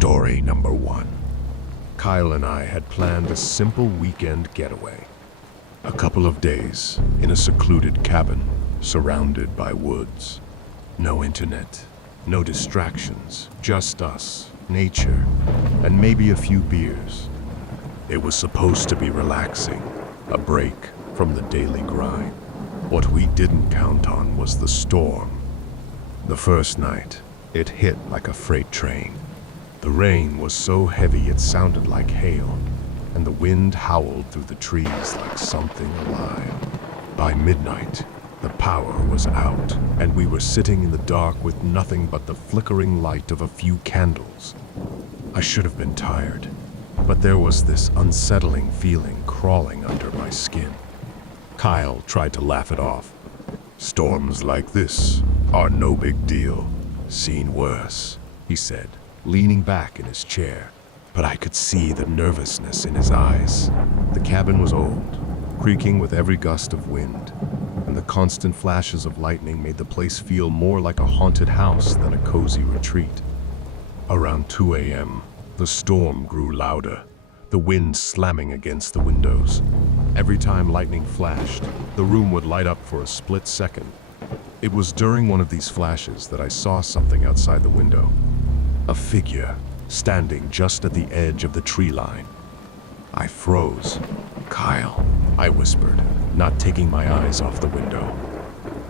Story number 1. Kyle and I had planned a simple weekend getaway. A couple of days in a secluded cabin surrounded by woods. No internet, no distractions, just us, nature, and maybe a few beers. It was supposed to be relaxing, a break from the daily grind. What we didn't count on was the storm. The first night, it hit like a freight train. The rain was so heavy it sounded like hail, and the wind howled through the trees like something alive. By midnight, the power was out, and we were sitting in the dark with nothing but the flickering light of a few candles. I should have been tired, but there was this unsettling feeling crawling under my skin. Kyle tried to laugh it off. "Storms like this are no big deal. Seen worse," he said, leaning back in his chair. But I could see the nervousness in his eyes. The cabin was old, creaking with every gust of wind, and the constant flashes of lightning made the place feel more like a haunted house than a cozy retreat. Around 2 a.m., the storm grew louder, the wind slamming against the windows. Every time lightning flashed, the room would light up for a split second. It was during one of these flashes that I saw something outside the window. A figure standing just at the edge of the tree line. I froze. "Kyle," I whispered, not taking my eyes off the window.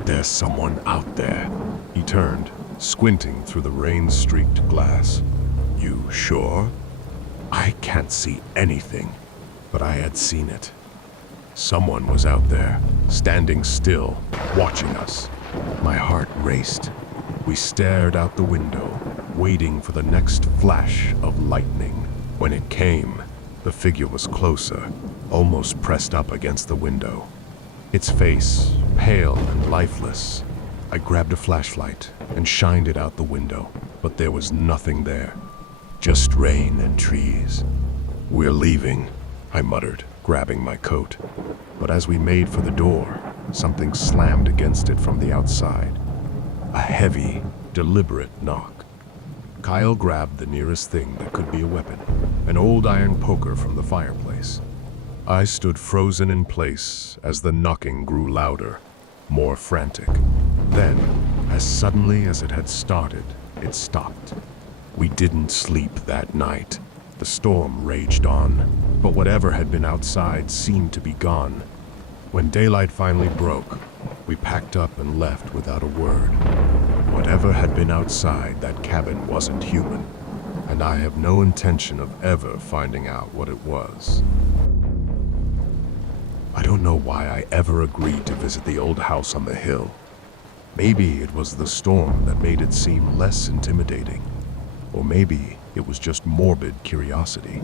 "There's someone out there." He turned, squinting through the rain-streaked glass. "You sure?" "I can't see anything," but I had seen it. Someone was out there, standing still, watching us. My heart raced. We stared out the window, waiting for the next flash of lightning. When it came, the figure was closer, almost pressed up against the window. Its face, pale and lifeless. I grabbed a flashlight and shined it out the window, but there was nothing there. Just rain and trees. "We're leaving," I muttered, grabbing my coat. But as we made for the door, something slammed against it from the outside. A heavy, deliberate knock. Kyle grabbed the nearest thing that could be a weapon, an old iron poker from the fireplace. I stood frozen in place as the knocking grew louder, more frantic. Then, as suddenly as it had started, it stopped. We didn't sleep that night. The storm raged on, but whatever had been outside seemed to be gone. When daylight finally broke, we packed up and left without a word. Whatever had been outside that cabin wasn't human, and I have no intention of ever finding out what it was. I don't know why I ever agreed to visit the old house on the hill. Maybe it was the storm that made it seem less intimidating. Or maybe it was just morbid curiosity.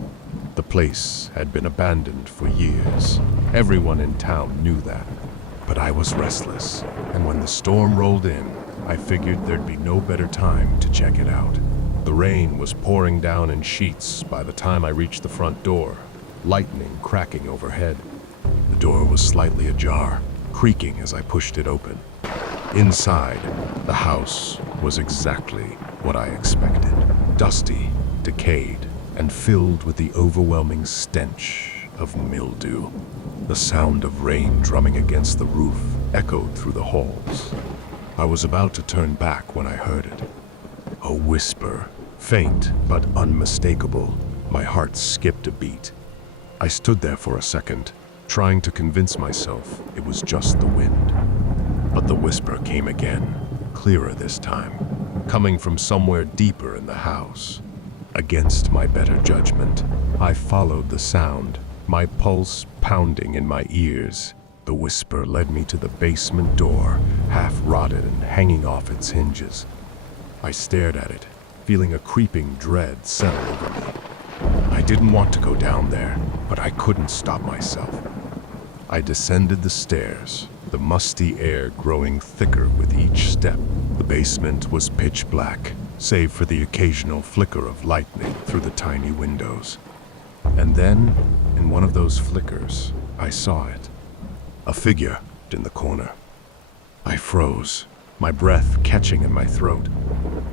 The place had been abandoned for years. Everyone in town knew that. But I was restless, and when the storm rolled in, I figured there'd be no better time to check it out. The rain was pouring down in sheets by the time I reached the front door, lightning cracking overhead. The door was slightly ajar, creaking as I pushed it open. Inside, the house was exactly what I expected. Dusty, decayed, and filled with the overwhelming stench of mildew. The sound of rain drumming against the roof echoed through the halls. I was about to turn back when I heard it. A whisper, faint but unmistakable. My heart skipped a beat. I stood there for a second, trying to convince myself it was just the wind. But the whisper came again, clearer this time, coming from somewhere deeper in the house. Against my better judgment, I followed the sound, my pulse pounding in my ears. The whisper led me to the basement door, half rotted and hanging off its hinges. I stared at it, feeling a creeping dread settle over me. I didn't want to go down there, but I couldn't stop myself. I descended the stairs, the musty air growing thicker with each step. The basement was pitch black, save for the occasional flicker of lightning through the tiny windows. And then, in one of those flickers, I saw it. A figure in the corner. I froze, my breath catching in my throat.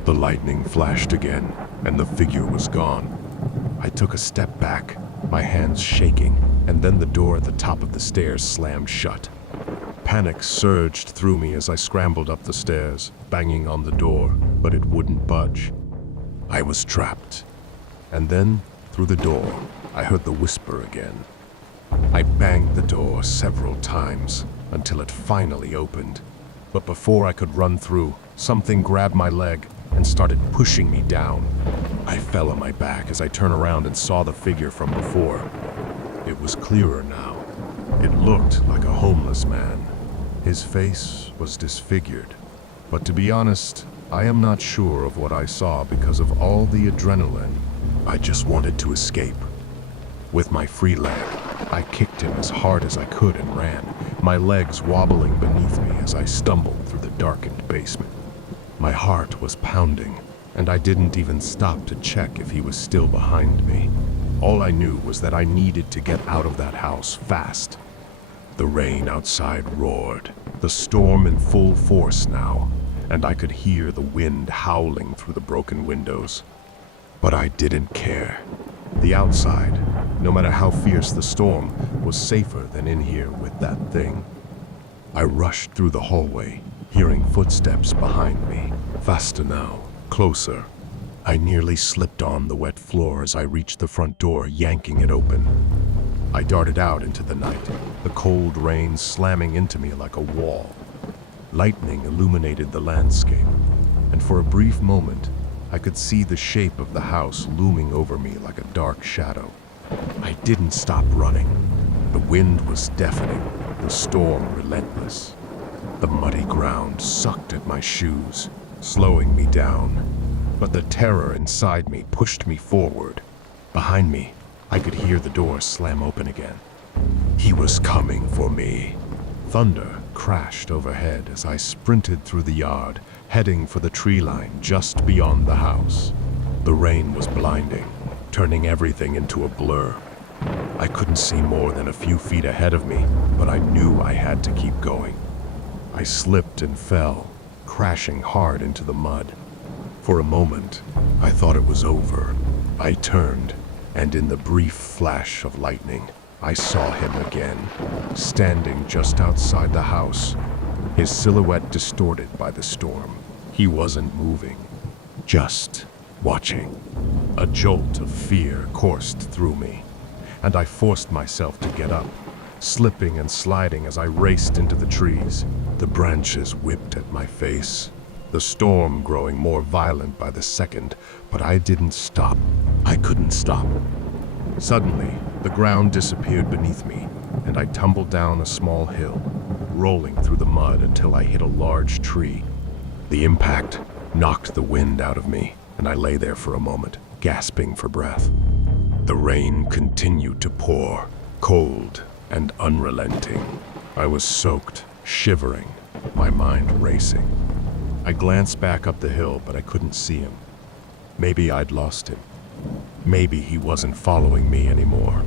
The lightning flashed again, and the figure was gone. I took a step back, my hands shaking, and then the door at the top of the stairs slammed shut. Panic surged through me as I scrambled up the stairs, banging on the door, but it wouldn't budge. I was trapped. And then, through the door, I heard the whisper again. I banged the door several times until it finally opened. But before I could run through, something grabbed my leg and started pushing me down. I fell on my back as I turned around and saw the figure from before. It was clearer now. It looked like a homeless man. His face was disfigured. But to be honest, I am not sure of what I saw because of all the adrenaline. I just wanted to escape. With my free leg, I kicked him as hard as I could and ran, my legs wobbling beneath me as I stumbled through the darkened basement. My heart was pounding, and I didn't even stop to check if he was still behind me. All I knew was that I needed to get out of that house fast. The rain outside roared, the storm in full force now, and I could hear the wind howling through the broken windows. But I didn't care. The outside, no matter how fierce the storm, was safer than in here with that thing. I rushed through the hallway, hearing footsteps behind me. Faster now, closer. I nearly slipped on the wet floor as I reached the front door, yanking it open. I darted out into the night, the cold rain slamming into me like a wall. Lightning illuminated the landscape, and for a brief moment, I could see the shape of the house looming over me like a dark shadow. I didn't stop running. The wind was deafening, the storm relentless. The muddy ground sucked at my shoes, slowing me down. But the terror inside me pushed me forward. Behind me, I could hear the door slam open again. He was coming for me. Thunder crashed overhead as I sprinted through the yard, heading for the tree line just beyond the house. The rain was blinding, turning everything into a blur. I couldn't see more than a few feet ahead of me, but I knew I had to keep going. I slipped and fell, crashing hard into the mud. For a moment, I thought it was over. I turned, and in the brief flash of lightning, I saw him again, standing just outside the house, his silhouette distorted by the storm. He wasn't moving, just watching. A jolt of fear coursed through me, and I forced myself to get up, slipping and sliding as I raced into the trees. The branches whipped at my face, the storm growing more violent by the second, but I didn't stop. I couldn't stop. Suddenly, the ground disappeared beneath me, and I tumbled down a small hill, rolling through the mud until I hit a large tree. The impact knocked the wind out of me, and I lay there for a moment, gasping for breath. The rain continued to pour, cold and unrelenting. I was soaked, shivering, my mind racing. I glanced back up the hill, but I couldn't see him. Maybe I'd lost him. Maybe he wasn't following me anymore.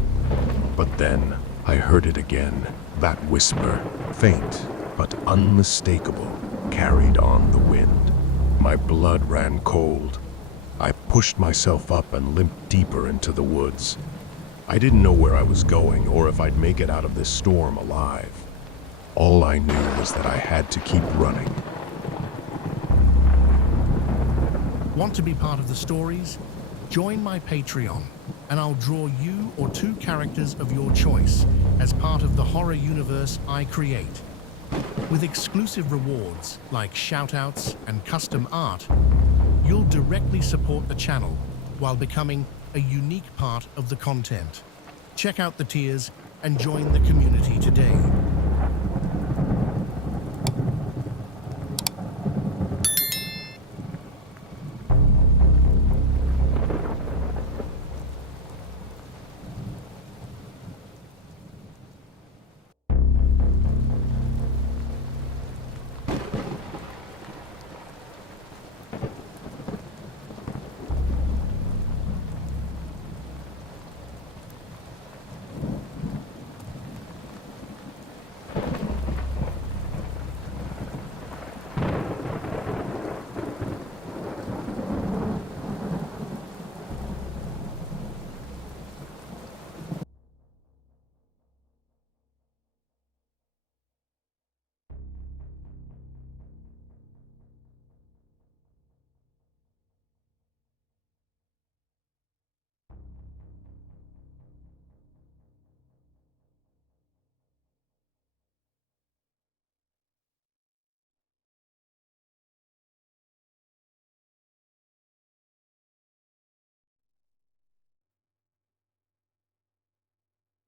But then I heard it again, that whisper, faint but unmistakable, carried on the wind. My blood ran cold. I pushed myself up and limped deeper into the woods. I didn't know where I was going or if I'd make it out of this storm alive. All I knew was that I had to keep running. Want to be part of the stories? Join my Patreon, and I'll draw you or two characters of your choice as part of the horror universe I create. With exclusive rewards like shoutouts and custom art, you'll directly support the channel while becoming a unique part of the content. Check out the tiers and join the community today.